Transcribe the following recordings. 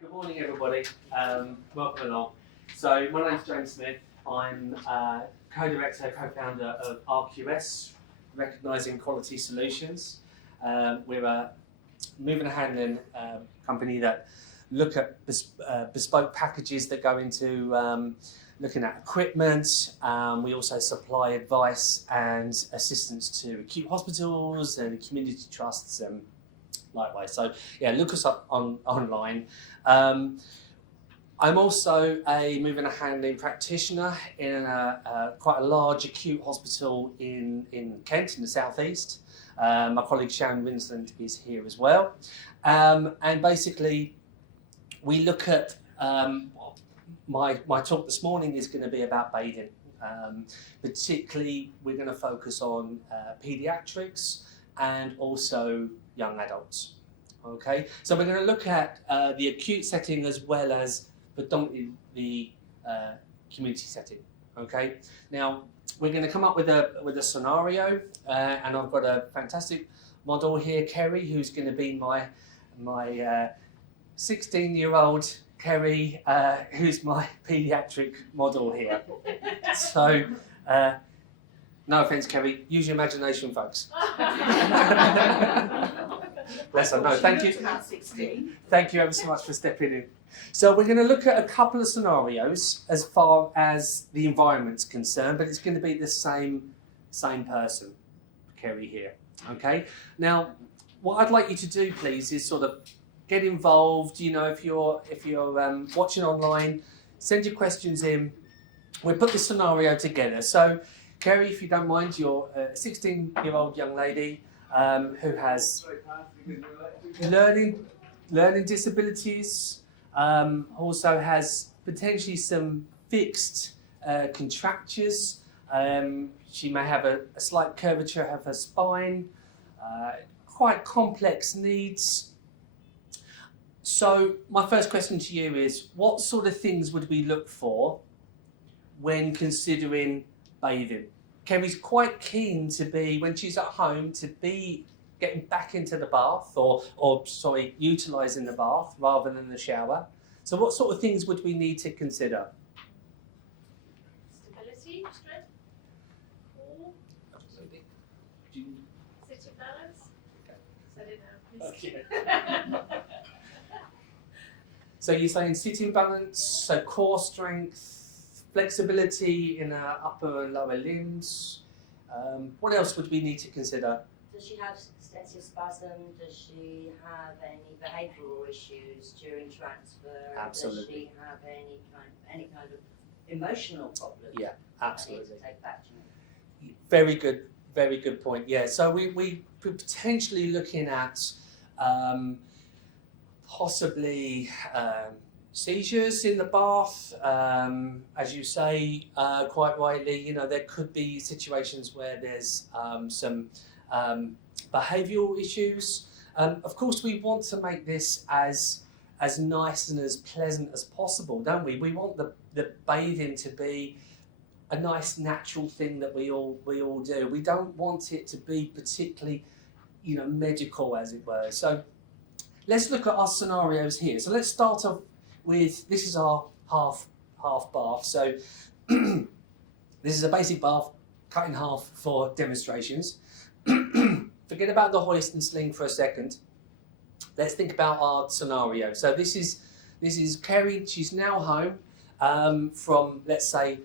Good morning, everybody. Welcome along. So, my name's James Smith. I'm co-director, co-founder of RQS, Recognising Quality Solutions. We're a moving and handling company that look at bespoke packages that go into looking at equipment. We also supply advice and assistance to acute hospitals and community trusts and likewise. So yeah, look us up online. I'm also a moving and handling practitioner in quite a large acute hospital in Kent, in the southeast. My colleague Sharon Winsland is here as well. And basically, we look at, my talk this morning is going to be about bathing. Particularly, we're going to focus on paediatrics and also young adults. Okay, so we're going to look at the acute setting as well as predominantly the community setting. Okay, now we're going to come up with a scenario, and I've got a fantastic model here, Kerry, who's going to be my 16-year-old Kerry, who's my paediatric model here. So. No offence, Kerry. Use your imagination, folks. Bless her. No, thank you. Thank you ever so much for stepping in. So we're going to look at a couple of scenarios as far as the environment's concerned, but it's going to be the same person, Kerry here. Okay. Now, what I'd like you to do, please, is sort of get involved. You know, if you're watching online, send your questions in. We'll put the scenario together. So. Kerry, if you don't mind, you're a 16-year-old young lady who has learning disabilities, also has potentially some fixed contractures. She may have a slight curvature of her spine, quite complex needs. So my first question to you is, what sort of things would we look for when considering bathing? Kerry's quite keen to be, when she's at home, to be getting back into the bath or utilising the bath rather than the shower. So what sort of things would we need to consider? Stability, strength, core, Absolutely. sitting balance. Okay. So you're saying sitting balance, so core strength, flexibility in her upper and lower limbs. What else would we need to consider? Does she have extensive spasm? Does she have any behavioural issues during transfer? Absolutely. Does she have any kind of emotional problem? Yeah, absolutely. To take back to me? Very good point. Yeah, so we potentially looking at possibly seizures in the bath, as you say, quite rightly. You know, there could be situations where there's some behavioural issues. Of course, we want to make this as nice and as pleasant as possible, don't we? We want the bathing to be a nice, natural thing that we all do. We don't want it to be particularly, you know, medical, as it were. So let's look at our scenarios here. So let's start off with, this is our half bath. So this is a basic bath cut in half for demonstrations. Forget about the hoist and sling for a second. Let's think about our scenario. So this is Kerry. She's now home from, let's say,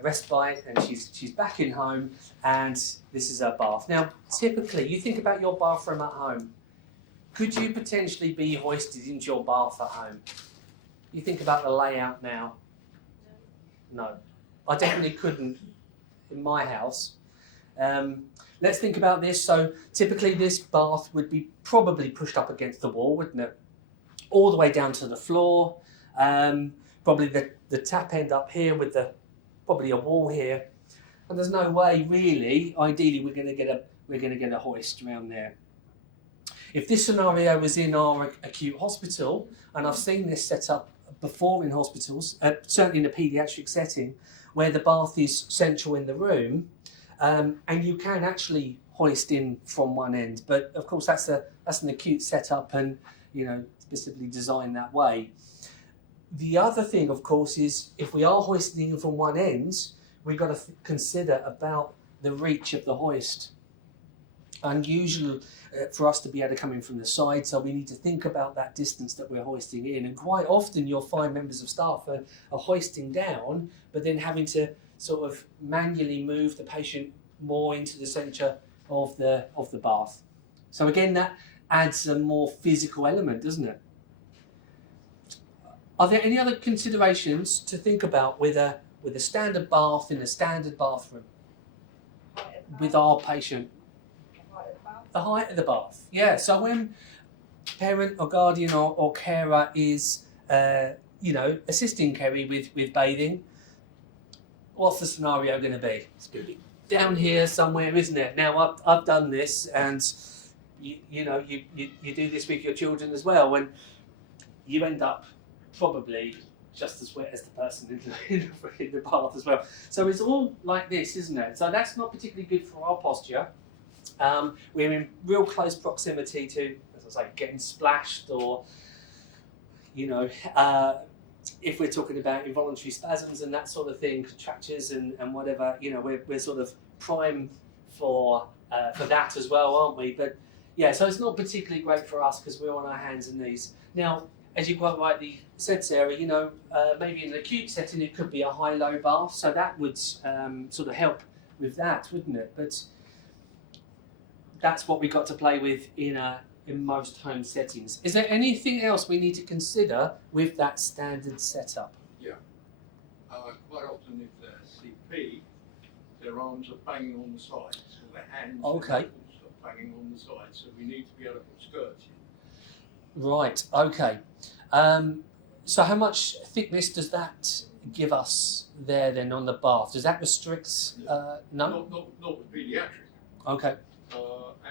respite, and she's back in home, and this is her bath. Now, typically, you think about your bathroom at home. Could you potentially be hoisted into your bath at home? You think about the layout now. No, I definitely couldn't in my house. Let's think about this. So typically this bath would be probably pushed up against the wall, wouldn't it? All the way down to the floor. Probably the tap end up here with probably a wall here. And there's no way really, ideally we're gonna get a hoist around there. If this scenario was in our acute hospital, and I've seen this set up before in hospitals, certainly in a paediatric setting, where the bath is central in the room, and you can actually hoist in from one end. But of course, that's an acute setup, and you know, specifically designed that way. The other thing, of course, is if we are hoisting from one end, we've got to consider about the reach of the hoist. Unusual for us to be able to come in from the side, so we need to think about that distance that we're hoisting in. And quite often you'll find members of staff are hoisting down, but then having to sort of manually move the patient more into the centre of the bath. So again, that adds a more physical element, doesn't it? Are there any other considerations to think about with a standard bath in a standard bathroom with our patient? The height of the bath. Yeah. So when parent or guardian or carer is, assisting Kerry with bathing, what's the scenario going to be? It's going to be down here somewhere, isn't it? Now I've done this, and you do this with your children as well. When you end up probably just as wet as the person in the bath as well. So it's all like this, isn't it? So that's not particularly good for our posture. We're in real close proximity to, as I say, getting splashed, or if we're talking about involuntary spasms and that sort of thing, contractures and whatever, we're sort of prime for that as well, aren't we? But yeah, so it's not particularly great for us because we're on our hands and knees. Now, as you quite rightly said, Sarah, maybe in an acute setting it could be a high-low bath, so that would sort of help with that, wouldn't it? But that's what we've got to play with in most home settings. Is there anything else we need to consider with that standard setup? Yeah. Quite often if they're CP, their arms are banging on the sides, or their hands are banging on the sides, so we need to be able to put skirts in. Right, okay. So how much thickness does that give us there then on the bath? Does that restrict, no? Not with paediatric. Okay.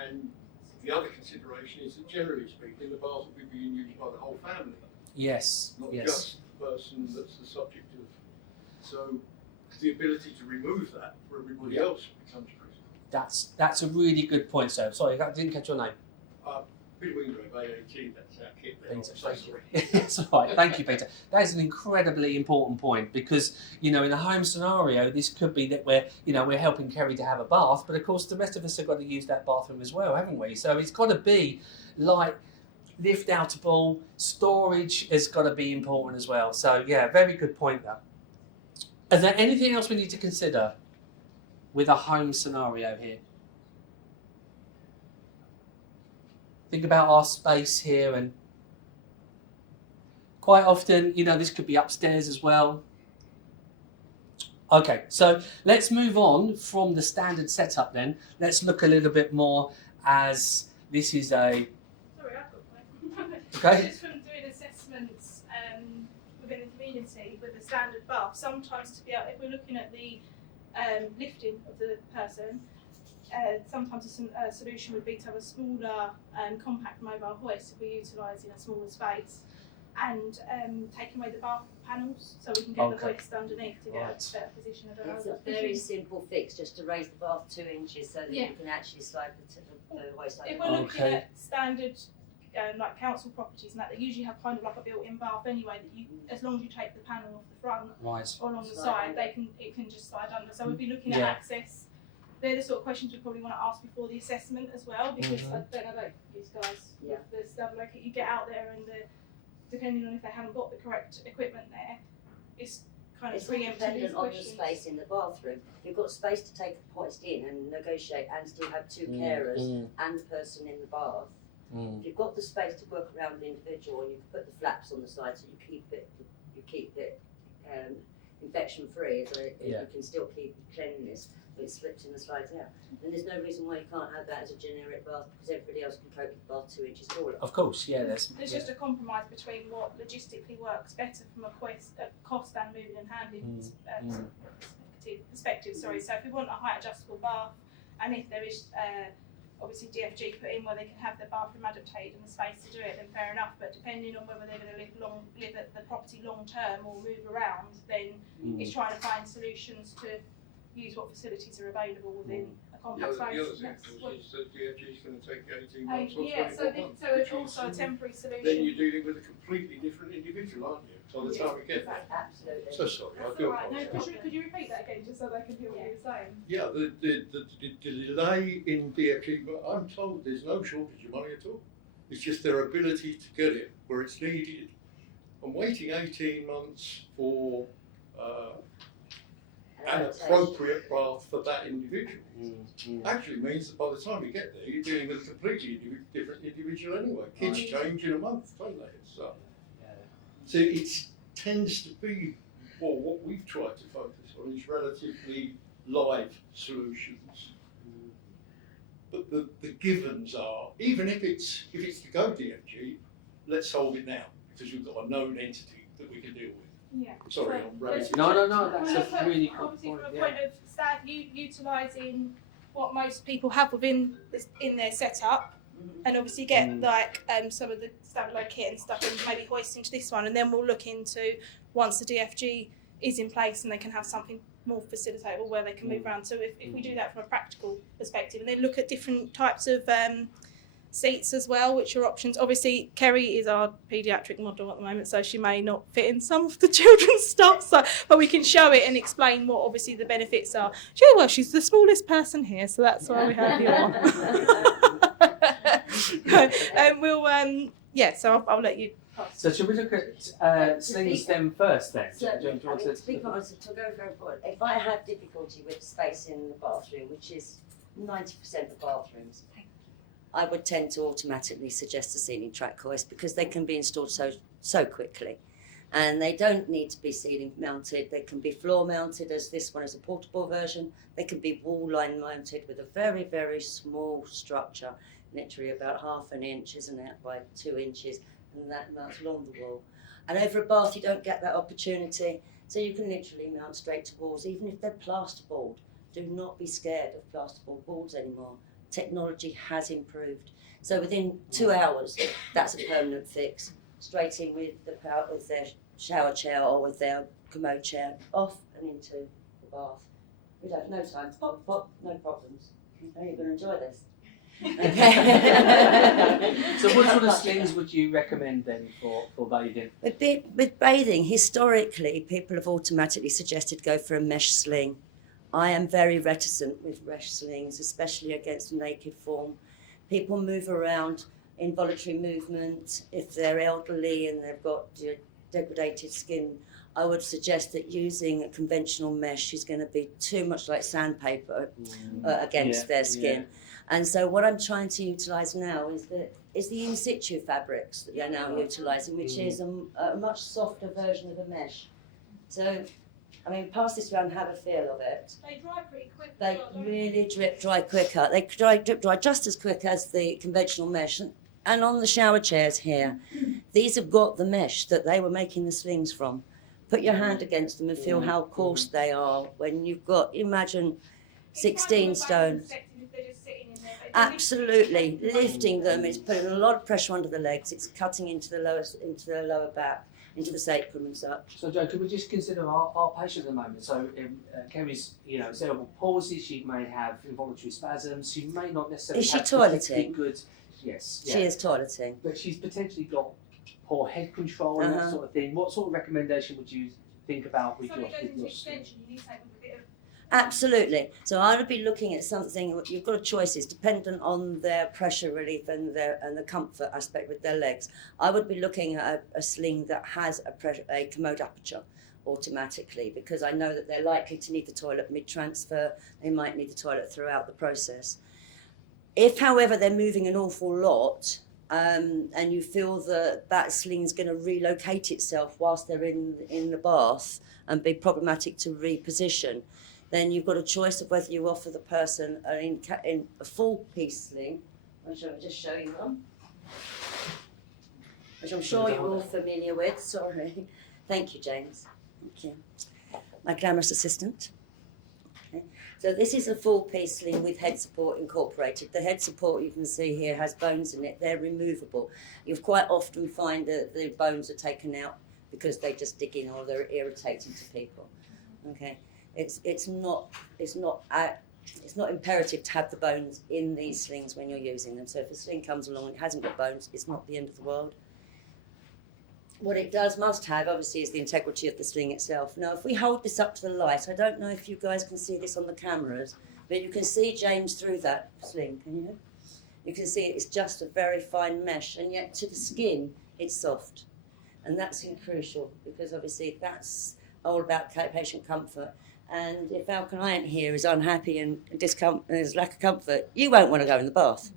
And the other consideration is that generally speaking, the bath will be being used by the whole family. Yes. Not just the person that's the subject of. So the ability to remove that for everybody else becomes critical. That's a really good point, sir. Sorry, I didn't catch your name. Peter Wingrove, AAT, that's our kit there. Peter, So sorry. That's all right. Thank you, Peter. That is an incredibly important point because, in a home scenario, this could be that we're helping Kerry to have a bath, but of course the rest of us have got to use that bathroom as well, haven't we? So it's got to be like lift outable, storage has got to be important as well. So yeah, very good point there. Is there anything else we need to consider with a home scenario here? Think about our space here, and quite often, this could be upstairs as well. Okay, so let's move on from the standard setup then. Let's look a little bit more as this is a... Sorry, I've got one. Okay. Just from doing assessments within the community with the standard bath, sometimes to be able, if we're looking at the lifting of the person, sometimes a solution would be to have a smaller compact mobile hoist if we're utilising a smaller space, and taking away the bath panels so we can get the hoist underneath to get a better position. It's a very simple fix, just to raise the bath 2 inches so that you can actually slide the hoist over. If we're looking at standard like council properties and that, they usually have kind of like a built-in bath anyway that you, as long as you take the panel off the front or along the side, it can just slide under. So we'd be looking at access. They're the sort of questions we probably want to ask before the assessment as well, because I don't know about these guys. The stuff like you get out there and depending on if they haven't got the correct equipment there, it's kind of dependent on the space in the bathroom. If you've got space to take the hoist in and negotiate and still have 2 carers and the person in the bath. If you've got the space to work around the individual, and you can put the flaps on the side so you keep it infection free, so you can still keep cleanliness. It slips in and slides out. And there's no reason why you can't have that as a generic bath, because everybody else can cope with the bath 2 inches taller. Of course, there's just a compromise between what logistically works better from a cost and moving and handling perspective. So if we want a height adjustable bath, and if there is obviously DFG put in where they can have the bathroom adapted and the space to do it, then fair enough. But depending on whether they're going to live at the property long term or move around, then it's trying to find solutions to use what facilities are available within a complex The other base. thing is that DFG is going to take 18 months or 24 Yeah, so months. it's also a temporary solution. Then you're dealing with a completely different individual, aren't you? By the time we get there. Absolutely. So sorry, I That's do all right. No, apologise. could you repeat that again, just so they can hear what you were saying? Yeah, the delay in DFG, but I'm told there's no shortage of money at all. It's just their ability to get it where it's needed. And waiting 18 months for an appropriate bath for that individual actually means that by the time you get there, you're dealing with a completely different individual anyway. Kids change in a month, don't they? So it tends to be, well, what we've tried to focus on is relatively live solutions. But the givens are, even if it's to go DFG, let's solve it now, because we've got a known entity that we can deal with. Yeah. Sorry, I'm relative. No, that's a really good obviously point. from a point of staff, utilising what most people have within in their setup, and obviously get like some of the standalone kit and stuff, and maybe hoist into this one, and then we'll look into once the DFG is in place and they can have something more facilitatable where they can move around. So if we do that from a practical perspective, and then look at different types of seats as well, which are options. Obviously, Kerry is our paediatric model at the moment, so she may not fit in some of the children's stuff. So, but we can show it and explain what obviously the benefits are. Well, she's the smallest person here, so that's why we have you on. So I'll let you. So should we look at slings then first then? So, to be honest, to go very forward, if I have difficulty with space in the bathroom, which is 90% of bathrooms, I would tend to automatically suggest a ceiling track hoist because they can be installed so quickly. And they don't need to be ceiling mounted. They can be floor mounted, as this one is a portable version. They can be wall line mounted with a very, very small structure, literally about ½ an inch, isn't it, by 2 inches, and that mounts along the wall. And over a bath, you don't get that opportunity. So you can literally mount straight to walls, even if they're plasterboard. Do not be scared of plasterboard boards anymore. Technology has improved. So within 2 hours, that's a permanent fix. Straight in with their shower chair or with their commode chair, off and into the bath. We'd have no time. Pop, pop, no problems. Are you going to enjoy this? Okay. So what sort of slings would you recommend then for bathing? With bathing, historically, people have automatically suggested go for a mesh sling. I am very reticent with mesh slings, especially against a naked form. People move around, involuntary movement. If they're elderly and they've got degraded skin, I would suggest that using a conventional mesh is going to be too much like sandpaper against their skin. Yeah. And so what I'm trying to utilise now is the in situ fabrics that they're now utilising, which is a much softer version of a mesh. So, I mean, pass this around and have a feel of it. They dry pretty quick. They really drip dry quicker. They drip dry just as quick as the conventional mesh. And on the shower chairs here, these have got the mesh that they were making the slings from. Put your hand against them and feel how coarse they are when you've got, imagine, 16 stone. Absolutely, lifting them, it's putting a lot of pressure under the legs, it's cutting into the lower back, into the sacrum and such. So Jo, could we just consider our patient at the moment? So Kerry's, cerebral palsy, she may have involuntary spasms, she may not necessarily Is she have toileting? Good, yes. She is toileting. But she's potentially got poor head control and that sort of thing. What sort of recommendation would you think about with your extension, you need something with a bit of... Absolutely. So I would be looking at something, you've got choices dependent on their pressure relief and the comfort aspect with their legs. I would be looking at a sling that has a commode aperture automatically, because I know that they're likely to need the toilet mid-transfer, they might need the toilet throughout the process. If, however, they're moving an awful lot, and you feel that sling's going to relocate itself whilst they're in the bath and be problematic to reposition, then you've got a choice of whether you offer the person in a full piece sling, which I'll just show you one, which I'm sure you're all familiar with. Sorry. Thank you, James. Thank you. My glamorous assistant. Okay. So this is a full piece sling with head support incorporated. The head support you can see here has bones in it. They're removable. You'll quite often find that the bones are taken out because they just dig in or they're irritating to people. Okay. It's not it's not imperative to have the bones in these slings when you're using them. So if a sling comes along and it hasn't got bones, it's not the end of the world. What it must have, obviously, is the integrity of the sling itself. Now, if we hold this up to the light, I don't know if you guys can see this on the cameras, but you can see James through that sling, can you? You can see it's just a very fine mesh, and yet to the skin, it's soft. And that's crucial, because obviously that's all about patient comfort. And if our client here is unhappy and there's lack of comfort, you won't want to go in the bath.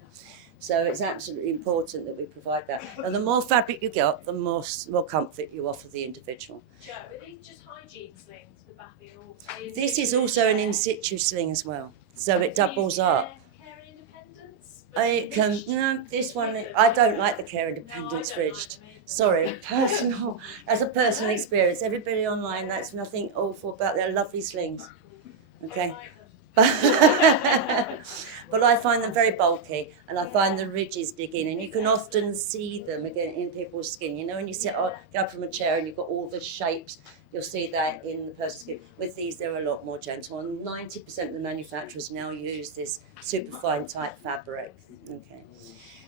So it's absolutely important that we provide that. And the more fabric you get, the more comfort you offer the individual. Joe, are these just hygiene slings for bathing? Or This is also an in situ sling as well, so it doubles up. Care and independence? This one, I don't like the care independence ridged. Sorry, personal. As a personal experience, everybody online, that's nothing awful about their lovely slings. Okay. But I find them very bulky, and I find the ridges dig in, and you can often see them again in people's skin. You know, when you get up from a chair and you've got all the shapes, you'll see that in the person's skin. With these, they're a lot more gentle, and 90% of the manufacturers now use this superfine type fabric. Okay.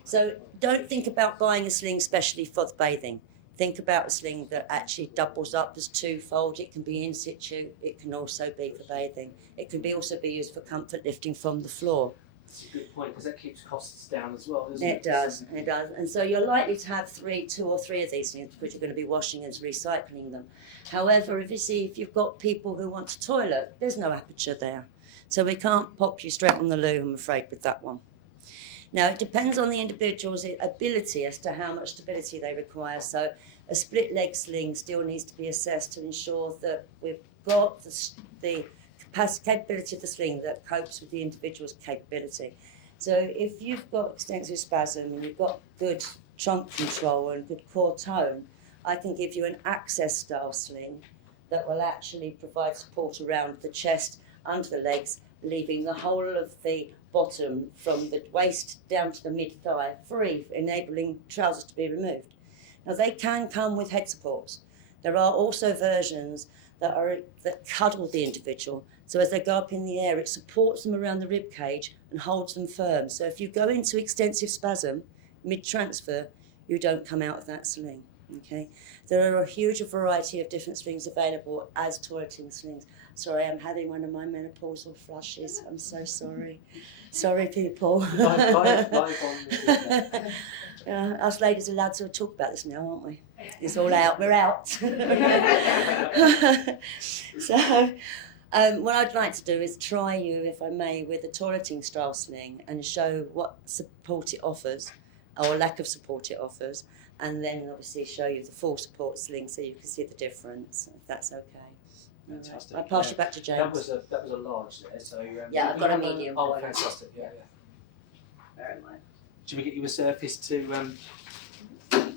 So don't think about buying a sling specially for the bathing. Think about a sling that actually doubles up as twofold. It can be in situ. It can also be for bathing. It can also be used for comfort lifting from the floor. That's a good point, because that keeps costs down as well, doesn't it? It does. And so you're likely to have two or three of these things, because you're going to be washing and recycling them. However, if you've got people who want to toilet, there's no aperture there. So we can't pop you straight on the loo, I'm afraid, with that one. Now, it depends on the individual's ability as to how much stability they require. So a split leg sling still needs to be assessed to ensure that we've got the capability of the sling that copes with the individual's capability. So if you've got extensive spasm and you've got good trunk control and good core tone, I can give you an access style sling that will actually provide support around the chest, under the legs, leaving the whole of the bottom from the waist down to the mid-thigh free, enabling trousers to be removed. Now, they can come with head supports. There are also versions that cuddle the individual, so as they go up in the air, it supports them around the rib cage and holds them firm. So if you go into extensive spasm mid-transfer, you don't come out of that sling. Okay, there are a huge variety of different slings available as toileting slings. Sorry, I'm having one of my menopausal flushes. I'm so sorry. Sorry, people. Us ladies are allowed to talk about this now, aren't we? It's all out. We're out. So, what I'd like to do is try you, if I may, with a toileting style sling and show what support it offers, or lack of support it offers, and then obviously show you the full support sling so you can see the difference, if that's okay. Fantastic. I'll pass you back to James. That was a large there, so yeah, I've got a medium. Oh, fantastic! Yeah. Very much. Should we get you a surface to? Thank you.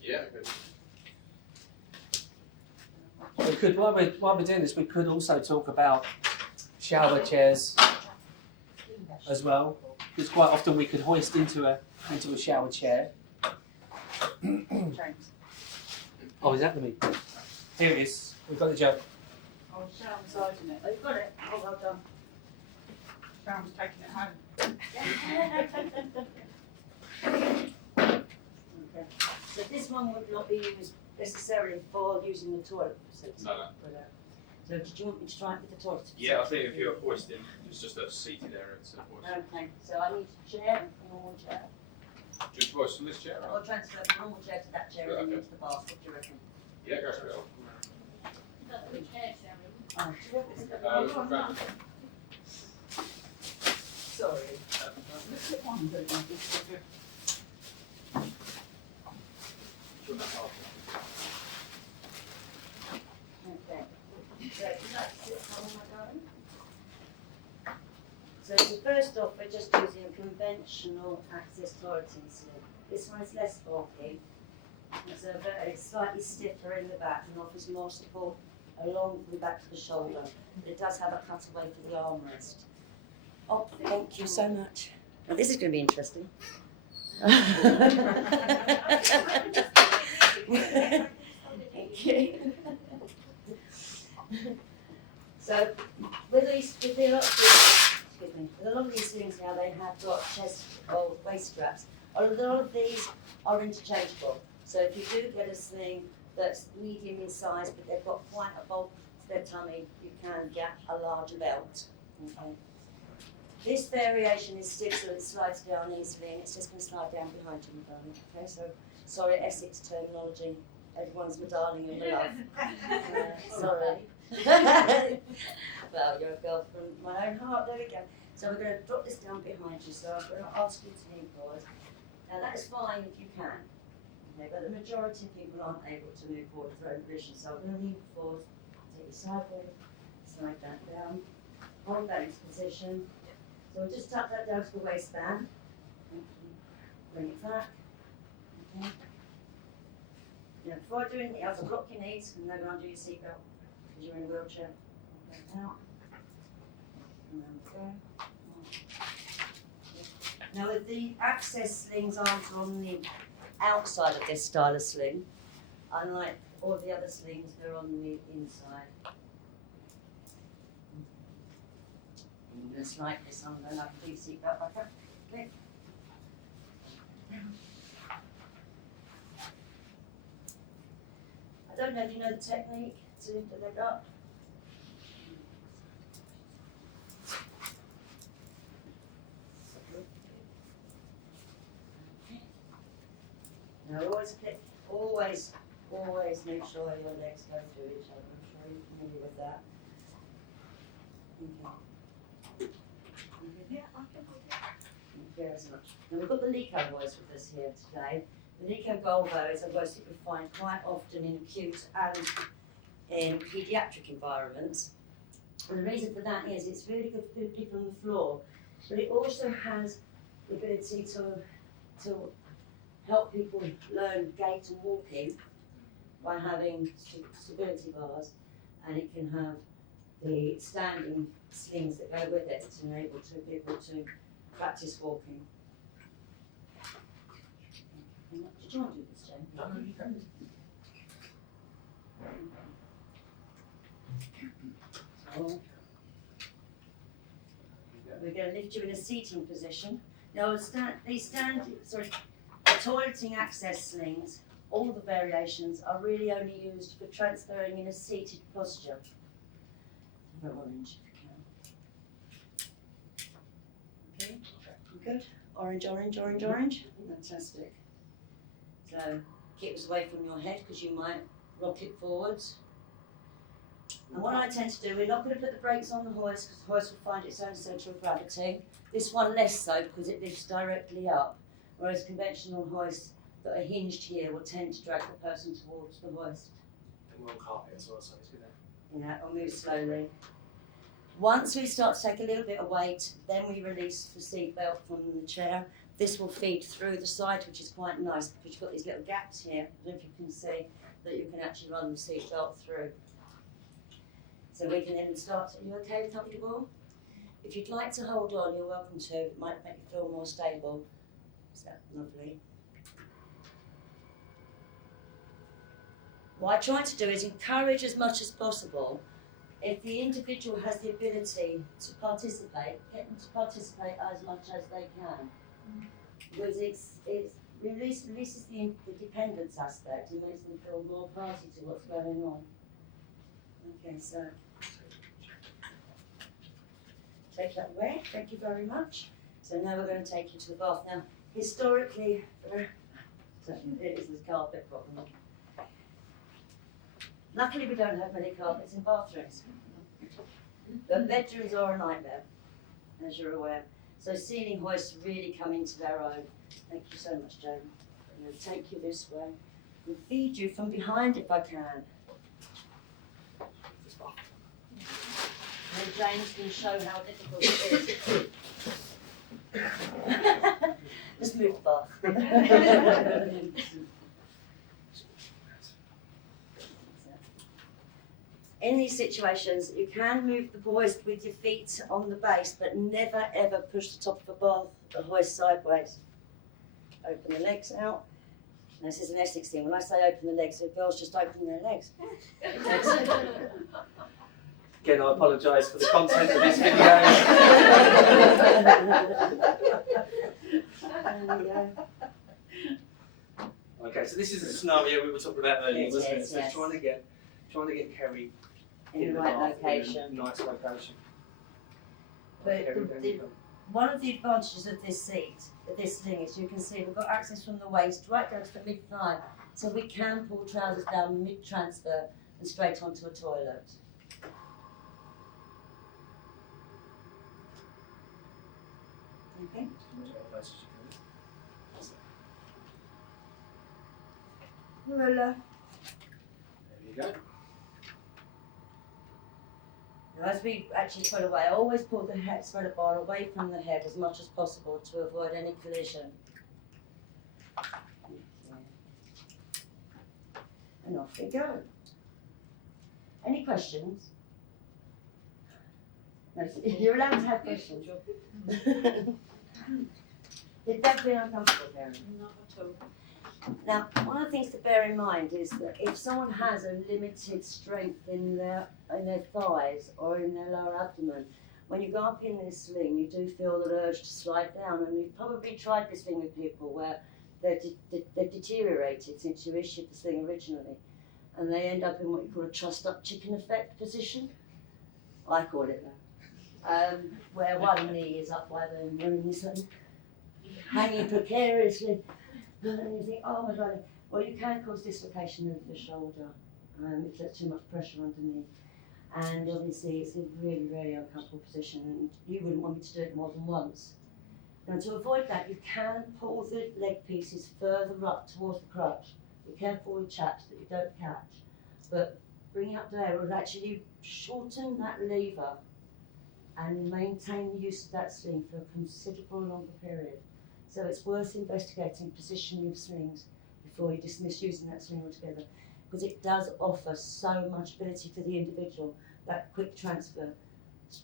Yeah. Good. We could, while we're doing this, we could also talk about shower chairs as well, because quite often we could hoist into a shower chair. Oh, is that the meat? Here it is. We've got the jug. Oh, Sharon's hiding it. Oh, you've got it. Oh, well done. Sharon's taking it home. Okay. So this one would not be used necessarily for using the toilet facility. No. So did you want me to try it with the toilet facility? Yeah, I think if you're hoisting, it's just a seated area to hoist. Okay, so I need a chair, a normal chair. Just hoist from this chair, Or right? transfer the normal chair to that chair and then into the bath. What do you reckon? Yeah, go straight on. Which hair, Sharon? Oh, do you reckon? Grab it. Sorry. Okay. So first off, we're just using a conventional access toileting sling. This one is less bulky. It's slightly stiffer in the back and offers more support along from the back to the shoulder. It does have a cutaway for the armrest. Oh, thank you so much. Now this is going to be interesting. Thank you. So with a lot of these things now, they have got chest or waist straps. A lot of these are interchangeable. So if you do get a sling that's medium in size, but they've got quite a bulk to their tummy, you can get a larger belt. Okay. This variation is stiff, so it slides down easily, and it's just going to slide down behind you, darling. Okay, so sorry, Essex terminology. Everyone's my darling and my love. Sorry. Well, you're a girl from my own heart. There we go. So we're going to drop this down behind you. So I'm going to ask you to lean forward. Now that is fine if you can. Okay, but the majority of people aren't able to move forward with their own volition. So I'm going to lean forward, take your sideways, slide that down, hold that into position. So we'll just tuck that down to the waistband. Bring it back. Okay. Now before I do anything else, I'll block your knees and then undo your seatbelt because you're in a wheelchair. Out. And then go. Now with the access slings aren't on the outside of this style of sling, unlike all the other slings, they're on the inside. And just like this, I'm going to have to do seatbelt back up. Okay. I don't know if you know the technique to lift the leg up. Now always make sure your legs go through each other. I'm sure you're familiar with that. Okay. Yeah, I can hold it. Thank you very much. Now we've got the Lico voice with us here today. The Lico Volvo is a voice that we find quite often in acute and in paediatric environments. And the reason for that is it's really good for people on the floor, but it also has the ability to help people learn gait and walking by having stability bars, and it can have the standing slings that go with it to enable to be able to practice walking. Did you want to do this, Jane? No, you don't. So, we're going to lift you in a seating position. Now, the toileting access slings, all the variations are really only used for transferring in a seated posture. Have an orange if you can. Okay, good. Orange, orange, orange, orange. Fantastic. So keep us away from your head because you might rock it forwards. And what I tend to do, we're not going to put the brakes on the hoist because the hoist will find its own centre of gravity. This one less so because it lifts directly up, whereas conventional hoists that are hinged here will tend to drag the person towards the hoist. And we're on carpet as well, so it's good. Yeah, I'll move slowly. Once we start to take a little bit of weight, then we release the seatbelt from the chair. This will feed through the side, which is quite nice because you've got these little gaps here. I don't know if you can see that you can actually run the seatbelt through. So we can then start. Are you okay and comfortable? If you'd like to hold on, you're welcome to. It might make you feel more stable. Is that lovely? What I try to do is encourage as much as possible. If the individual has the ability to participate, get them to participate as much as they can. Because it releases the dependence aspect and makes them feel more party to what's going on. Okay, so take that away. Thank you very much. So now we're going to take you to the bath. Now, historically, it is the carpet problem. Luckily, we don't have many carpets in bathrooms. But bedrooms are a nightmare, as you're aware. So ceiling hoists really come into their own. Thank you so much, Joan. I'm going to take you this way and feed you from behind if I can. And James can show how difficult it is. Just move the bath. In these situations, you can move the hoist with your feet on the base, but never ever push the top of the hoist sideways. Open the legs out. Now, this is an Essex thing. When I say open the legs, the girls just open their legs. Again, I apologise for the content of this video. Okay, so this is the scenario we were talking about earlier, wasn't it? So yes. trying to get Kerry In the right location. Nice location. But one of the advantages of this seat, this thing, is you can see we've got access from the waist right down to the mid-thigh, so we can pull trousers down mid-transfer and straight onto a toilet. Okay. Ruler. There you go. Now, as we actually pull away, I always pull the head spreader bar away from the head as much as possible to avoid any collision. And off we go. Any questions? No, you're allowed to have questions. Did that feel uncomfortable, Karen? Not at all. Now, one of the things to bear in mind is that if someone has a limited strength in their thighs or in their lower abdomen, when you go up in this sling, you do feel the urge to slide down, and you've probably tried this thing with people where they've deteriorated since you issued the sling originally, and they end up in what you call a trussed-up chicken effect position. I call it that, where one knee is up by the knee, this one, hanging precariously. And you think, oh my God, well, you can cause dislocation of the shoulder if there's too much pressure underneath. And obviously, it's a really, really uncomfortable position, and you wouldn't want me to do it more than once. Now, to avoid that, you can pull the leg pieces further up towards the crotch. Be careful with chaps that you don't catch. But bringing up there will actually shorten that lever and maintain the use of that sling for a considerable longer period. So it's worth investigating positioning of slings before you dismiss using that sling altogether, because it does offer so much ability for the individual. That quick transfer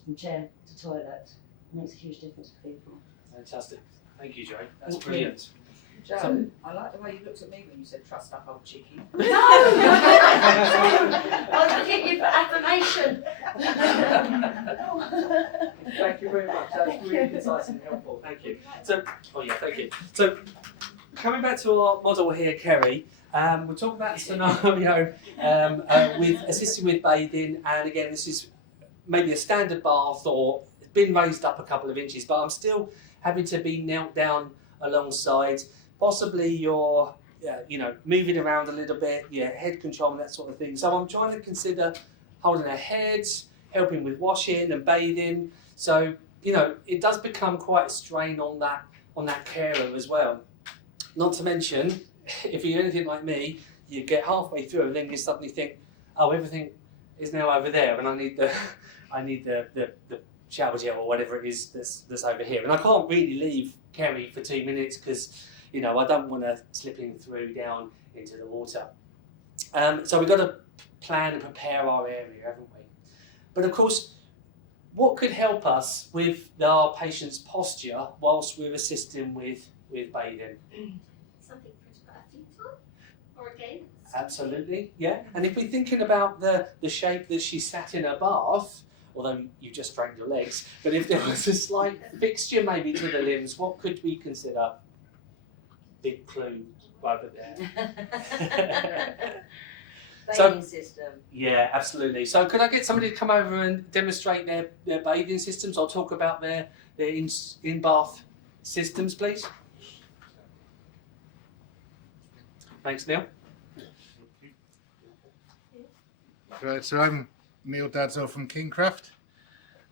from chair to toilet makes a huge difference for people. Fantastic. Thank you, Joe. That's brilliant. Joe, I like the way you looked at me when you said trust up old chicken. No! I was looking at you for affirmation. Thank you very much. That's really concise and helpful. Thank you. So, thank you. So, coming back to our model here, Kerry, we're talking about the scenario with assisting with bathing, and again, this is maybe a standard bath or it's been raised up a couple of inches, but I'm still having to be knelt down alongside. Possibly you're, moving around a little bit, head control and that sort of thing. So I'm trying to consider holding her head, helping with washing and bathing. So, it does become quite a strain on that carer as well. Not to mention, if you're anything like me, you get halfway through and then you suddenly think, oh, everything is now over there, and I need the shower gel or whatever it is that's over here. And I can't really leave Kerry for 2 minutes because, I don't want to slip him through down into the water. So we've got to plan and prepare our area, haven't we? But of course, what could help us with our patient's posture whilst we're assisting with bathing? Something for bathing time or again? Absolutely, yeah. And if we're thinking about the shape that she sat in her bath, although you just straightened your legs, but if there was a slight fixture maybe to the limbs, what could we consider? Big clue over there. Bathing system. Yeah, absolutely. So could I get somebody to come over and demonstrate their bathing systems? I'll talk about their in-bath systems, please. Thanks, Neil. Right, so I'm Neil Dadsell from Kingcraft,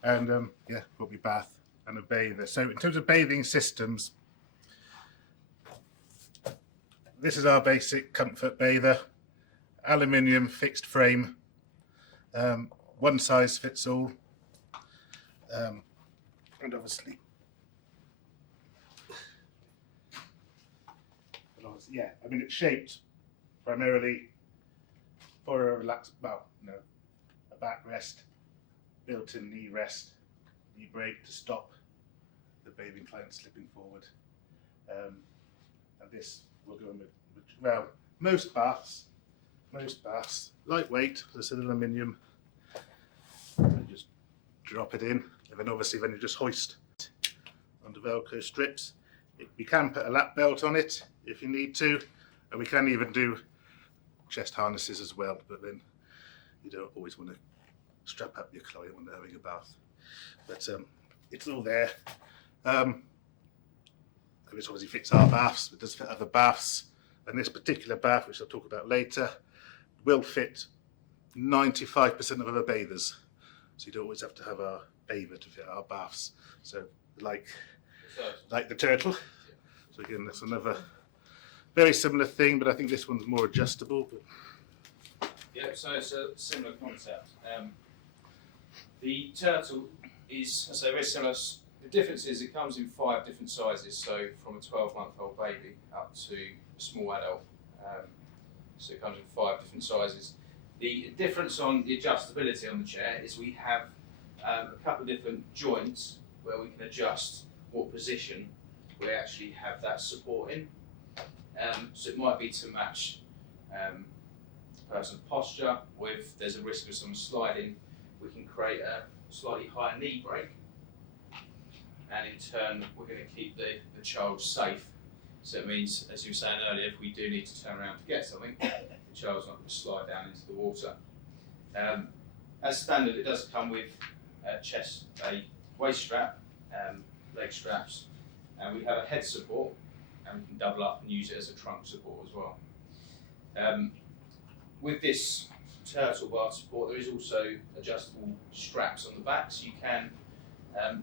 and got my bath and a bather. So in terms of bathing systems, this is our basic comfort bather, aluminium fixed frame, one size fits all, and obviously, it's shaped primarily for a relaxed, a back rest, built-in knee rest, knee break to stop the bathing client slipping forward. And this will go in with most baths, lightweight, as I said, aluminium. drop it in, and then obviously then you just hoist on the Velcro strips. We can put a lap belt on it if you need to, and we can even do chest harnesses as well, but then you don't always want to strap up your client when they're having a bath. But it's all there. This obviously fits our baths, but it does fit other baths. And this particular bath, which I'll talk about later, will fit 95% of other bathers. So you don't always have to have a bather to fit our baths. So like the turtle. So again, that's another very similar thing, but I think this one's more adjustable. But... Yeah, so it's a similar concept. The turtle is, I say, very similar. The difference is it comes in 5 different sizes, so from a 12-month-old baby up to a small adult. So it comes in 5 different sizes. The difference on the adjustability on the chair is we have a couple of different joints where we can adjust what position we actually have that support in. So it might be to match the person's posture, or if there's a risk of someone sliding, we can create a slightly higher knee break. And in turn, we're going to keep the child safe. So it means, as you were saying earlier, if we do need to turn around to get something, the child's not going to slide down into the water. As standard, it does come with a waist strap, leg straps, and we have a head support, and we can double up and use it as a trunk support as well. With this turtle bar support, there is also adjustable straps on the back, so you can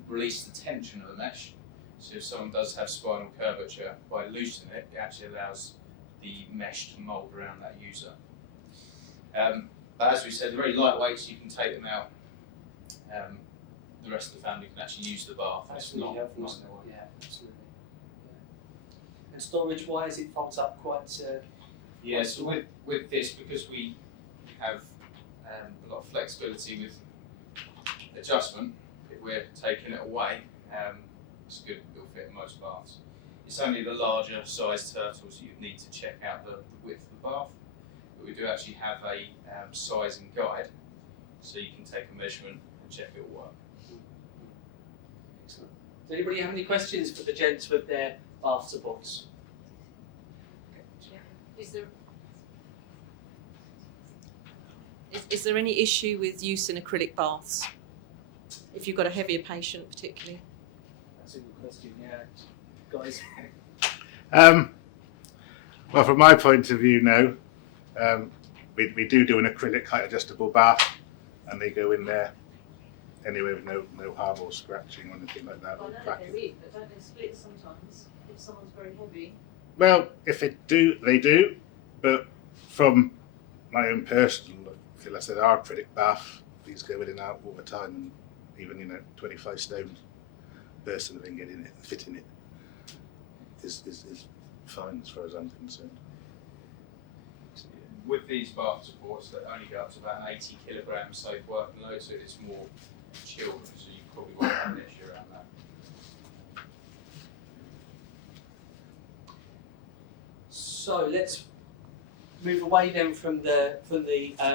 release the tension of the mesh. So if someone does have spinal curvature, by loosening it, it actually allows the mesh to mould around that user. But as we said, they're very lightweight, so you can take them out. The rest of the family can actually use the bath. That's really helpful, isn't it? Yeah, absolutely. Yeah. And storage-wise, it folds up quite. Yeah, so with this, because we have a lot of flexibility with adjustment, if we're taking it away, it's good, it'll fit in most baths. It's only the larger size turtles you'd need to check out the width of the bath, but we do actually have a sizing guide, so you can take a measurement and check it will work. Excellent. Does anybody have any questions for the gents with their bath supports? Is there any issue with use in acrylic baths? If you've got a heavier patient particularly? That's a good question, yeah. Guys? Well, from my point of view now, we do an acrylic height adjustable bath, and they go in there anyway with no harm or scratching or anything like that. I know they're big, but don't they split sometimes if someone's very heavy? Well, if they do, but from my own personal, like I said, our acrylic bath, these go in and out all the time, and even 25 stone person that can get in it and fit in it is fine as far as I'm concerned. With these bath supports, they only go up to about an 80 kilogram safe working load, so it's more children, so you probably won't have an issue around that. So let's move away then from the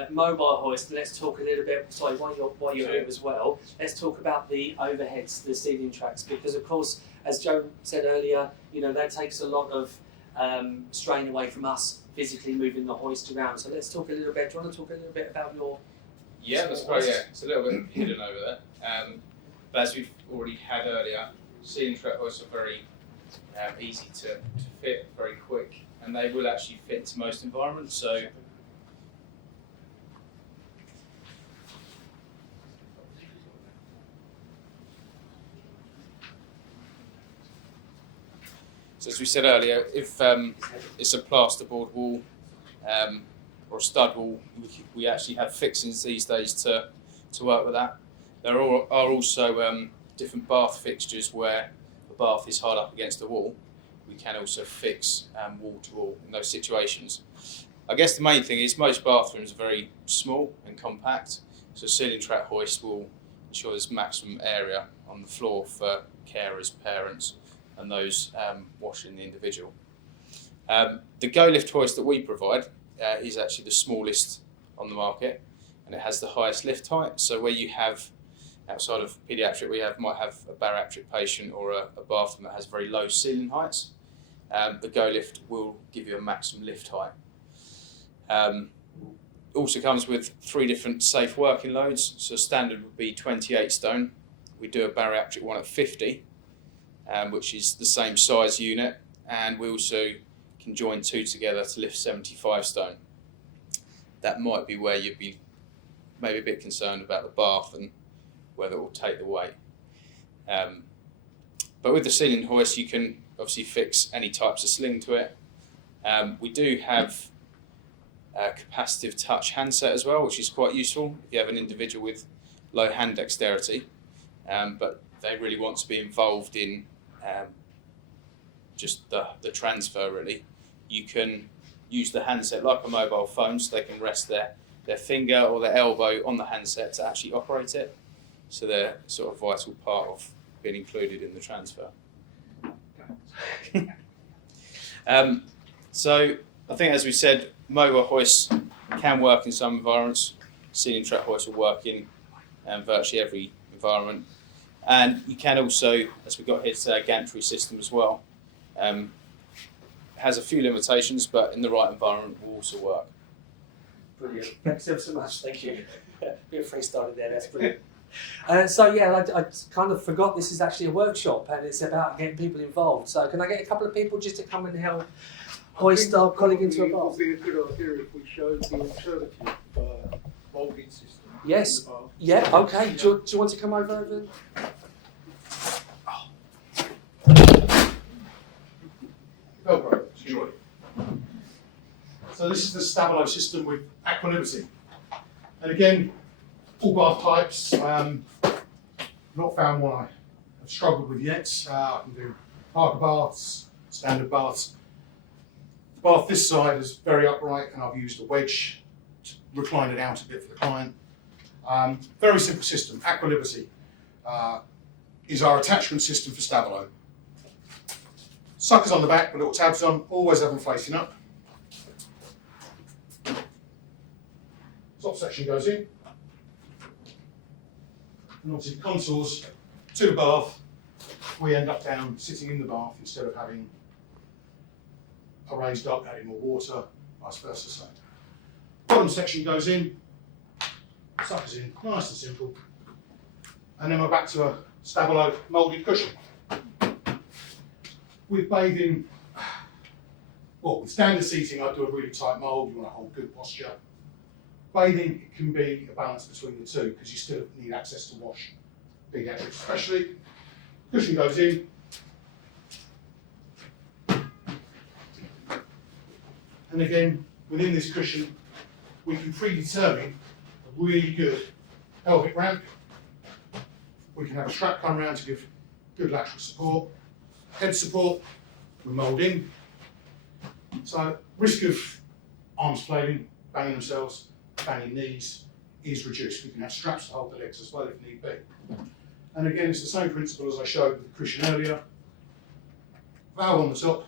mobile hoist. Let's talk a little bit. Sorry, while you're here as well, let's talk about the overheads, the ceiling tracks, because of course, as Joe said earlier, that takes a lot of strain away from us physically moving the hoist around. So let's talk a little bit. Do you want to talk a little bit about your? Yeah, that's right. Yeah, it's a little bit hidden over there. But as we've already had earlier, ceiling track hoists are very easy to fit, very quick, and they will actually fit into most environments. So as we said earlier, if it's a plasterboard wall or a stud wall, we actually have fixings these days to work with that. There are also different bath fixtures where the bath is hard up against the wall. We can also fix wall to wall in those situations. I guess the main thing is most bathrooms are very small and compact, so ceiling track hoist will ensure there's maximum area on the floor for carers, parents, and those washing the individual. The Go Lift hoist that we provide is actually the smallest on the market, and it has the highest lift height. So where you have outside of paediatric, we might have a bariatric patient or a bathroom that has very low ceiling heights. The Go lift will give you a maximum lift height. Also comes with 3 different safe working loads. So standard would be 28 stone. We do a bariatric one at 50, which is the same size unit, and we also can join 2 together to lift 75 stone. That might be where you'd be maybe a bit concerned about the bath and whether it will take the weight. But with the ceiling hoist, you can obviously fix any types of sling to it. We do have a capacitive touch handset as well, which is quite useful if you have an individual with low hand dexterity, but they really want to be involved in just the transfer really. You can use the handset like a mobile phone, so they can rest their finger or their elbow on the handset to actually operate it. So they're sort of vital part of being included in the transfer. So I think, as we said, mobile hoists can work in some environments. Ceiling trap hoists will work in virtually every environment. And you can also, as we've got here today, a gantry system as well. Has a few limitations, but in the right environment will also work. Brilliant. Thanks ever so much. Thank you. Bit of freestyling there. That's brilliant. So yeah, I kind of forgot this is actually a workshop and it's about getting people involved. So can I get a couple of people just to come and help hoist our colleague into a bath? It would be a good idea if we showed the alternative moulding system. Yes. Yeah. Okay. Do you want to come over? Oh, right. Enjoy. So this is the Stabilo system with Aquanimity. And again, all bath types. Not found one I have struggled with yet. I can do Parker baths, standard baths. The bath this side is very upright, and I've used a wedge to recline it out a bit for the client. Very simple system. Aquanimity is our attachment system for Stabilo. Suckers on the back with little tabs on, always have them facing up. Top section goes in. And obviously contours to the bath, we end up down sitting in the bath instead of having a raised up, adding more water, vice versa. So bottom section goes in, suckers in, nice and simple. And then we're back to a Stabilo moulded cushion. With bathing, well, with standard seating, I do a really tight mould, you want to hold good posture. Bathing, it can be a balance between the two because you still need access to wash, paediatrics especially. Cushion goes in. And again, within this cushion, we can predetermine a really good pelvic ramp. We can have a strap come around to give good lateral support. Head support, we mould in. So risk of arms flailing, banging themselves, banging knees is reduced. We can have straps to hold the legs as well if need be. And again, it's the same principle as I showed with the cushion earlier. Valve on the top.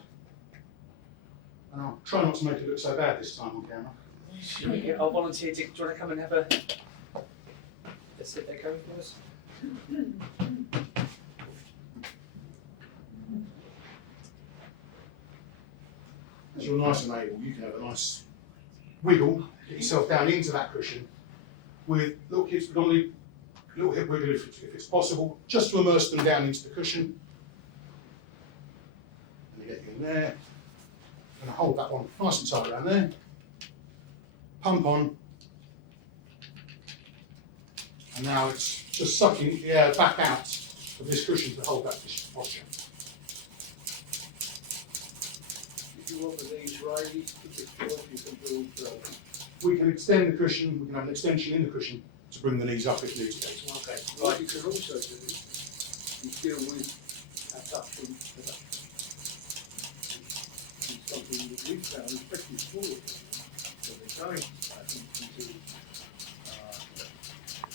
And I'll try not to make it look so bad this time on camera. I'll volunteer. Do you want to come and have a sit there, Karen, for us? As you're nice and able, you can have a nice wiggle, get yourself down into that cushion with little kids, predominantly a little hip wiggle if it's possible, just to immerse them down into the cushion. And you get you in there. And hold that one nice and tight around there. Pump on. And now it's just sucking the air back out of this cushion to hold that posture. If you want the knees raised, you can build. We can extend the cushion, we can have an extension in the cushion to bring the knees up if needs be. Okay. What you can also do is deal with abduction. It's something that we've found, especially smaller people, when they're going back into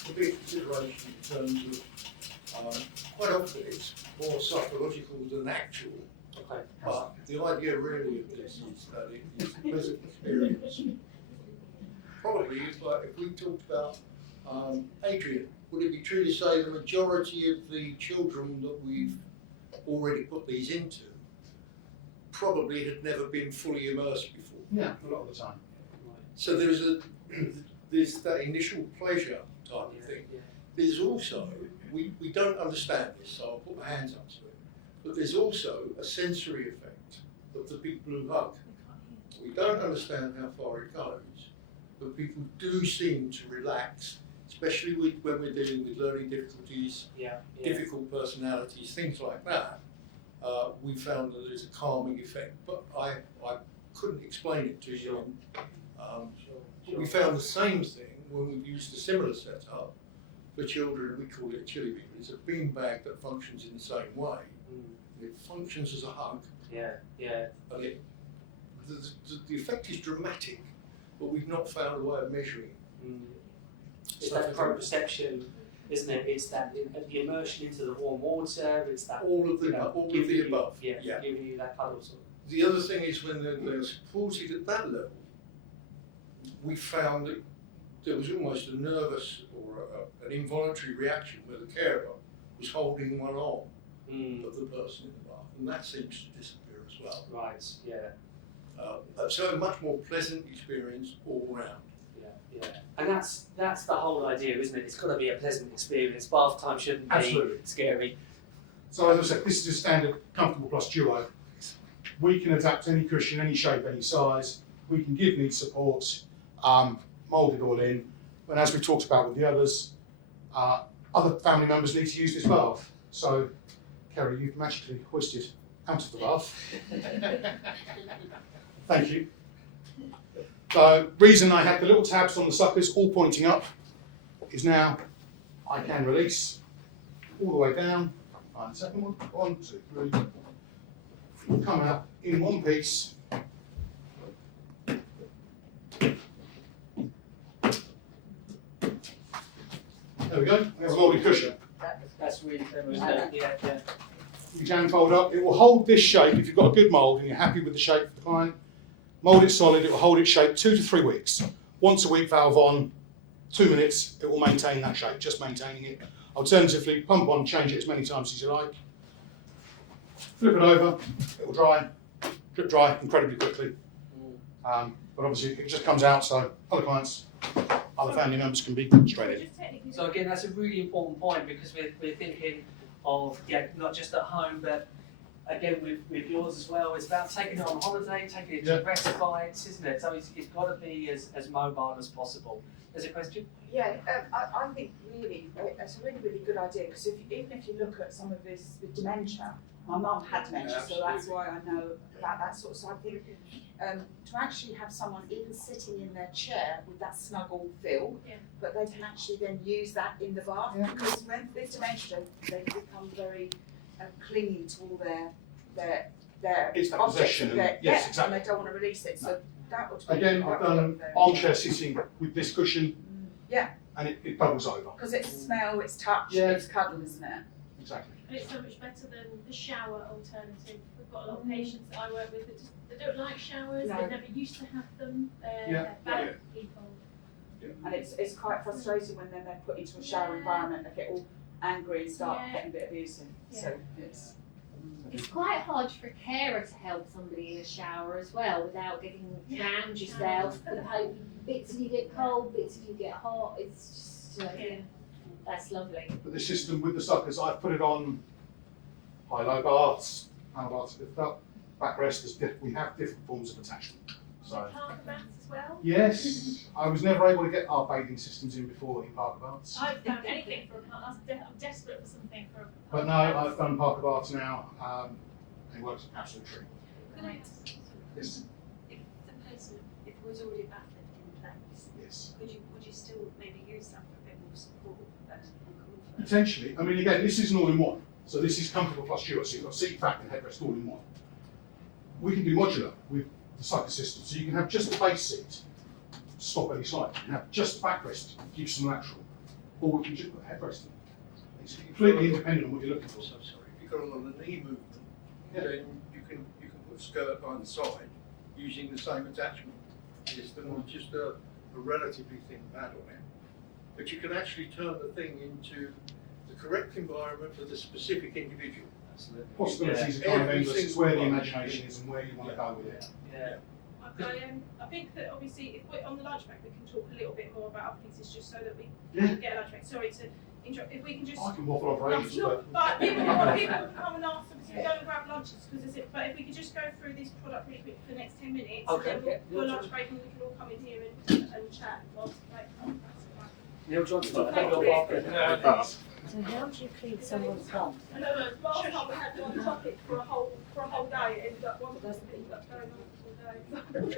a big consideration in terms of quite often it's more psychological than actual. Okay. But the idea really of this is that it's a pleasant experience. Probably if we talked about Adrian would it be true to say the majority of the children that we've already put these into probably had never been fully immersed before? Yeah, a lot of the time. So there's that initial pleasure type of thing. There's also, we don't understand this, so I'll put my hands up to it, but there's also a sensory effect of the people who hug. We don't understand how far it goes, but people do seem to relax, especially when we're dealing with learning difficulties, difficult personalities, things like that. We found that there's a calming effect, but I couldn't explain it to you. But we found the same thing when we used a similar setup for children. We call it a chili bean. It's a bean bag that functions in the same way. It functions as a hug. And the effect is dramatic, but we've not found a way of measuring it. It's that proprioception, isn't it? It's that the immersion into the warm water. It's that all of the above. Giving you that kind of sort. The other thing is when they're supported at that level, we found that there was almost a nervous or an involuntary reaction where the carer was holding one arm of the person in the bath, and that seems to disappear as well. Right. So a much more pleasant experience all round. And that's the whole idea, isn't it? It's got to be a pleasant experience. Bath time shouldn't be scary. So as I said, this is a standard comfortable plus duo. We can adapt any cushion, any shape, any size. We can give knee support, mould it all in. And as we talked about with the others, other family members need to use this bath. So, Kerry, you've magically hoisted out of the bath. Thank you. The reason I have the little tabs on the suckers all pointing up is now I can release all the way down. Find the second one. 1, 2, 3. Come out in one piece. There we go. We have a molded cushion. That's really clever, isn't it? You can fold up. It will hold this shape if you've got a good mould and you're happy with the shape of the client. Mould it solid. It will hold its shape 2 to 3 weeks. Once a week, valve on. 2 minutes. It will maintain that shape. Just maintaining it. Alternatively, pump on, change it as many times as you like. Flip it over. It will dry. Drip dry incredibly quickly. But obviously, it just comes out so other clients, other family members can be straight in. So again, that's a really important point because we're thinking of not just at home, but again with yours as well. It's about taking it on holiday, taking it to respite, isn't it? So it's got to be as mobile as possible. There's a question? Yeah, I think really it's a really good idea because even if you look at some of this with dementia, my mum had dementia, so that's why I know about that sort of side. I think to actually have someone even sitting in their chair with that snuggle feel, but they can actually then use that in the bath because when with dementia they become very clingy to all their objects, exactly. And they don't want to release it. So that would be again, I've done armchair sitting with this cushion. And it bubbles over. Because it's smell, it's touch, it's cuddle, isn't it? Exactly. And it's so much better than the shower alternative. We've got a lot of patients that I work with that they don't like showers, they never used to have them, they're bad people. And it's quite frustrating when then they're put into a shower environment, they get all angry and start getting a bit abusive. So it's quite hard for a carer to help somebody in a shower as well without getting drowned yourself. Bits of you get cold, bits of you get hot. It's just that's lovely. But the system with the suckers, I've put it on high-low baths, panel baths lift up, backrest. We have different forms of attachment. So Parker baths as well? Yes, I was never able to get our bathing systems in before in Parker baths. I've found anything for a bath. I'm desperate for something for a bath. But no, I've done Parker baths now, and it works absolutely true. Can I ask? Yes. If the person, if there was already a bath lift in place, would you still maybe use that for a bit more support? Potentially. I mean, again, this isn't all in one. So this is comfortable plus duo. So you've got seat, back, and headrest all in one. We can do modular with the sucker system. So you can have just the base seat, stop any slide. You can have just the backrest, keeps them natural. Or we can just put a headrest in. It's completely independent on what you're looking for. So sorry, if you've got it on the knee movement, then you can put a skirt on the side using the same attachment. It's just a relatively thin pad on it. but you can actually turn the thing into the correct environment for the specific individual. Absolutely. Possibilities are kind of endless. It's where the imagination is and where you want to go with it. Yeah. I think that obviously, if we're on the lunch break, we can talk a little bit more about other pieces, just so that we can get a lunch break. Sorry to interrupt. If we can just. I can waffle on for ages, but people can come and ask, obviously, go and grab lunches because but if we could just go through this product really quick for the next 10 minutes, Okay. and then we'll lunch break and we can all come in here and chat whilst like. Neil Johnson, Thank you. So how do you clean someone's bum? I know that last time we had one topic for a whole day, it ended up one person ended up going on all day.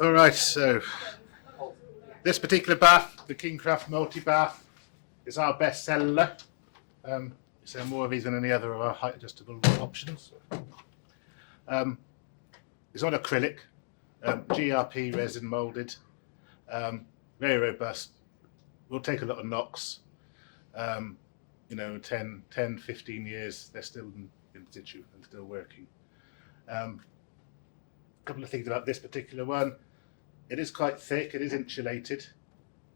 All right, so this particular bath, the Kingcraft multi-bath, is our best seller. So more of these than any other of our height adjustable options. It's on acrylic, GRP resin moulded, very robust. Will take a lot of knocks. 10, 15 years, they're still in situ and still working. A couple of things about this particular one. It is quite thick, it is insulated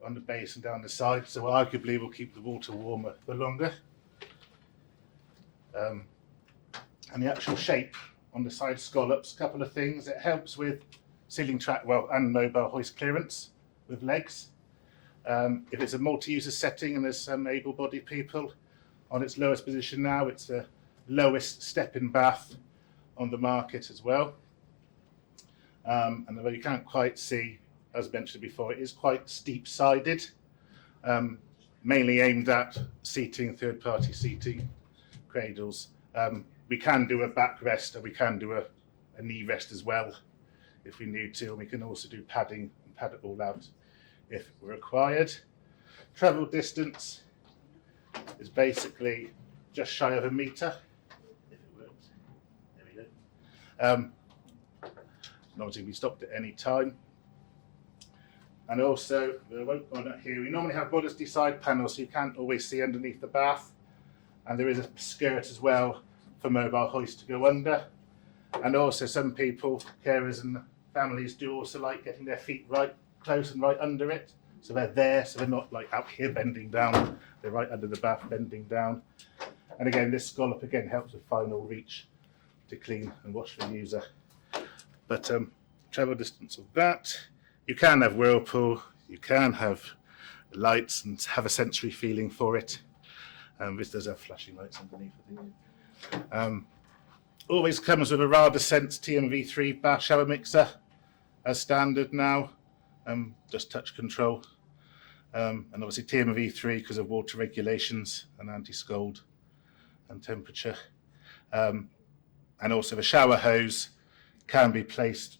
on the base and down the side, so arguably will keep the water warmer for longer. And the actual shape on the side scallops, a couple of things. It helps with ceiling track, and mobile hoist clearance with legs. If it's a multi-user setting and there's some able-bodied people, on its lowest position now, it's the lowest step-in bath on the market as well. And although you can't quite see, as mentioned before, it is quite steep-sided, mainly aimed at seating, third-party seating, cradles. We can do a backrest and we can do a knee rest as well if we need to. And we can also do padding and pad it all out if required. Travel distance is basically just shy of a metre. If it works. There we go. And obviously we stopped at any time. And also, we won't go on here. We normally have modesty side panels, so you can't always see underneath the bath. And there is a skirt as well for mobile hoist to go under. And also some people, carers and families, do also like getting their feet right close and right under it. So they're there, so they're not like out here bending down. They're right under the bath bending down. And again, this scallop again helps with final reach to clean and wash the user. But travel distance of that. You can have whirlpool, you can have lights and have a sensory feeling for it. This does have flashing lights underneath, I think. Always comes with a Rada Sense TMV3 bath shower mixer as standard now, just touch control. And obviously TMV3 because of water regulations and anti-scald and temperature. And also the shower hose can be placed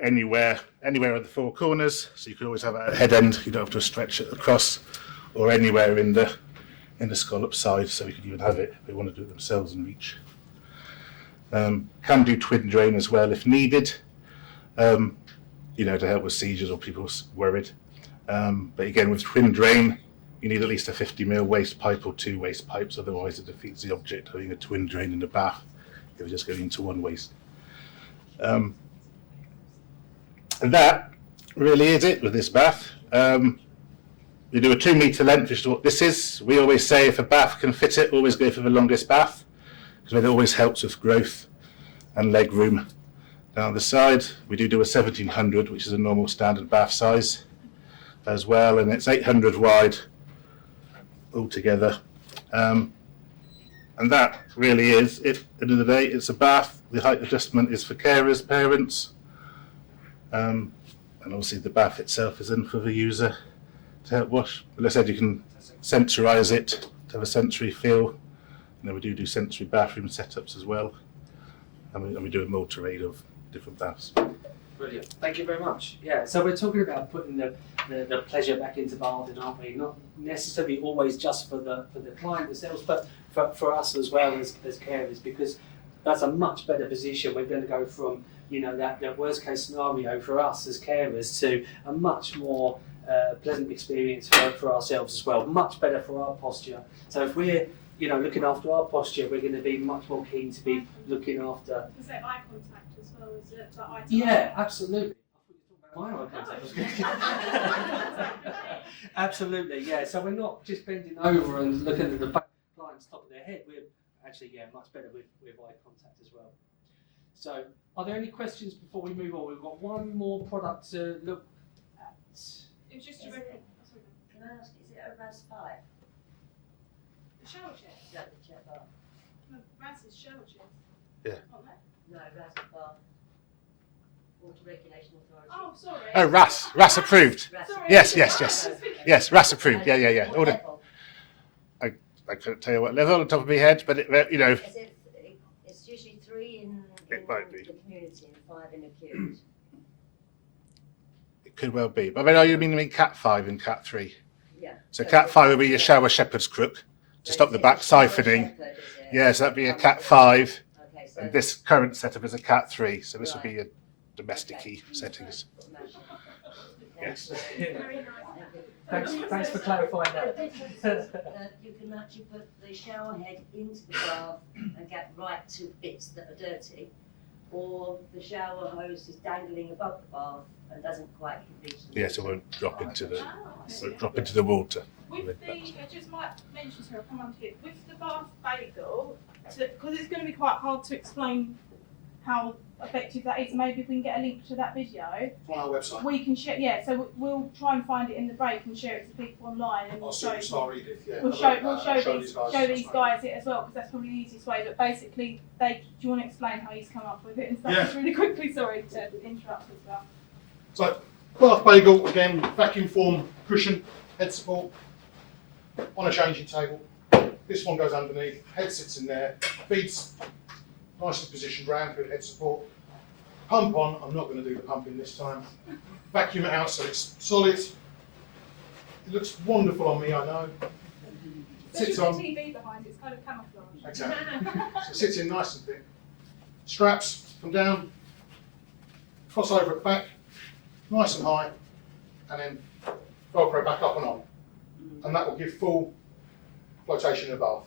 anywhere at the four corners, so you can always have it at head end, you don't have to stretch it across, or anywhere in the scallop side, so we could even have it if they want to do it themselves and reach. Can do twin drain as well if needed, to help with seizures or people worried. But again, with twin drain, you need at least a 50mm waste pipe or 2 waste pipes, otherwise it defeats the object of having a twin drain in the bath if you're just going into one waste. And that really is it with this bath. We do a 2 metre length, which is what this is. We always say if a bath can fit it, always go for the longest bath, because it always helps with growth and leg room. Down the side, we do a 1700, which is a normal standard bath size as well, and it's 800 wide altogether. And that really is it. At the end of the day, it's a bath. The height adjustment is for carers, parents, and obviously the bath itself is in for the user to help wash. But as I said, you can sensorize it to have a sensory feel. We do sensory bathroom setups as well, and we do a multi-array of different baths. Brilliant. Thank you very much. Yeah, so we're talking about putting the pleasure back into bathing, aren't we? Not necessarily always just for the client themselves, but for us as well as carers, because that's a much better position. We're going to go from that worst case scenario for us as carers to a much more pleasant experience for ourselves as well. Much better for our posture. So if we're looking after our posture, we're going to be much more keen to be looking after. Is that eye contact as well? Is it the eye to Yeah, absolutely. I thought you were talking about My eye contact was good. Absolutely, yeah. So we're not just bending over and looking at the client's top of their head. We're actually, much better with eye contact as well. So, are there any questions before we move on? We've got one more product to look at. It was just Can I ask, is it a RAS 5? the shower chair. Is that the chair bar? No, RAS is shower chairs. Yeah. Aren't they? No, RAS bar. Water Regulation Authority. Oh, sorry. Oh, RAS approved. RAS. Sorry. Yes, yes, yes. Yes, RAS approved. Yeah. What All the, level? I couldn't tell you what level on the top of my head, but It's usually 3 in It might be. the community and 5 in acute. it could well be. But I mean Cat 5 and Cat 3. Yeah. So Cat 5 would be your shower shepherd's crook to stop the back siphoning. Shepherd, is it? Yeah, so that'd be a Cat 5, Okay, so and this current setup is a Cat 3. So this would be your domestic-y settings. Yes. Very nice. Thanks for clarifying The that. difference is that you can actually put the shower head into the bath and get right to bits that are dirty, or the shower hose is dangling above the bath and doesn't quite reach the Yes, it won't drop into the Oh, water. with the, I just might mention to her, I'll come on to it, with the bath bagel, because it's going to be quite hard to explain how effective that is, maybe if we can get a link to that video, On our website. we can share, so we'll try and find it in the break and share it to people online, and I'll we'll show, superstar Edith, yeah. we'll show these guys it as well, because that's probably the easiest way, but basically, do you want to explain how he's come up with it and stuff, Yeah. just really quickly, sorry to interrupt as well. So, bath bagel, again, vacuum form cushion, head support, on a changing table. This one goes underneath, head sits in there, feet's nicely positioned round with head support. Pump on, I'm not going to do the pumping this time. Vacuum it out so it's solid. It looks wonderful on me, I know. Sits Especially on. with the TV behind it, it's kind of camouflage. Exactly. So it sits in nice and thick. Straps come down, cross over at the back, nice and high, and then Velcro back up and on. And that will give full flotation in the bath.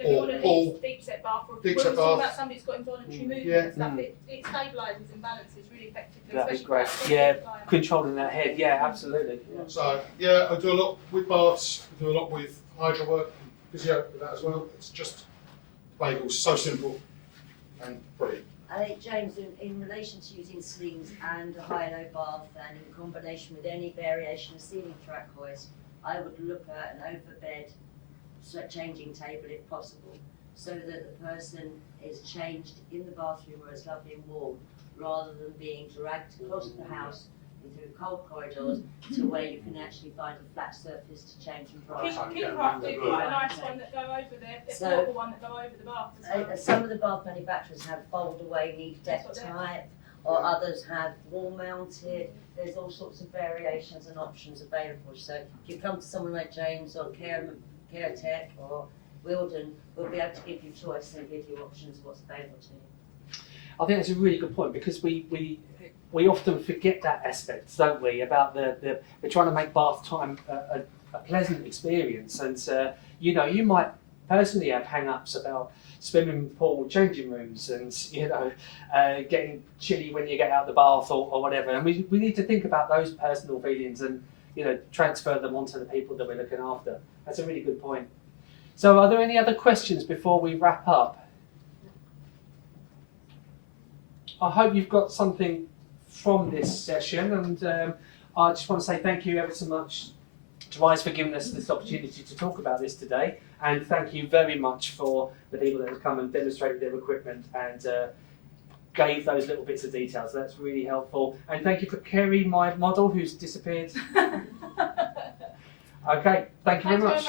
If you want a Or deep set bath, or deep if set we're talking bath. about somebody who's got involuntary movement Yeah. and stuff, it stabilises and balances really effectively. That'd be especially great. for that Yeah, big client. controlling that head. Yeah, absolutely. Yeah. So yeah, I do a lot with baths, I do a lot with hydro work, physio with that as well. It's just bagels, so simple and brilliant. I think, James, in relation to using slings and a high-low bath, and in combination with any variation of ceiling track hoist, I would look at an overbed changing table if possible, so that the person is changed in the bathroom where it's lovely and warm, rather than being dragged across the house and through cold corridors to where you can actually find a flat surface to change and dry. Kingcraft do quite a nice one that go over there, there's So- a one that go over the bath as well. Some of the bath manufacturers have fold away need depth That's what they're- type, or others have wall mounted. There's all sorts of variations and options available. So if you come to someone like James or Care Tech or Wilden, we'll be able to give you choice and give you options of what's available to you. I think that's a really good point, because we often forget that aspect, don't we? About we're trying to make bath time a pleasant experience, and you might personally have hang-ups about swimming pool changing rooms, and getting chilly when you get out of the bath or whatever. And we need to think about those personal feelings and transfer them onto the people that we're looking after. That's a really good point. So, are there any other questions before we wrap up? I hope you've got something from this session, and I just want to say thank you ever so much to Rise for giving us this opportunity to talk about this today, and thank you very much for the people that have come and demonstrated their equipment and gave those little bits of details. That's really helpful. And thank you for Kerry, my model, who's disappeared. Okay, thank you very much.